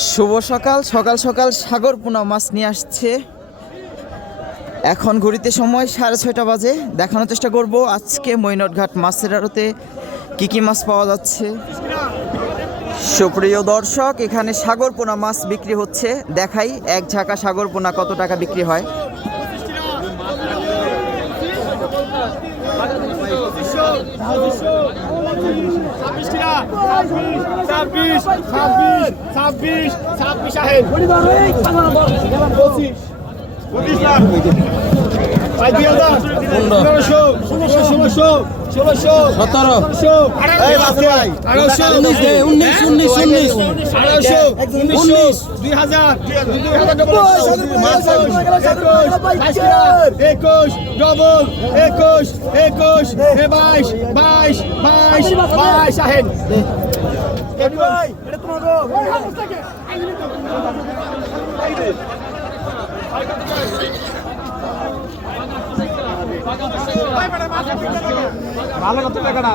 শুভ সকাল সকাল সকাল সাগর পোনা মাছ নিয়ে আসছে। এখন ঘড়িতে সময় 6:30 বাজে। দেখানোর চেষ্টা করব আজকে মৈনটঘাট মাছের আড়তে কী কী মাছ পাওয়া যাচ্ছে। সুপ্রিয় দর্শক, এখানে সাগর পোনা মাছ বিক্রি হচ্ছে। দেখাই এক ঝাঁকা সাগর পোনা কত টাকা বিক্রি হয়। ভালো কত টাকা না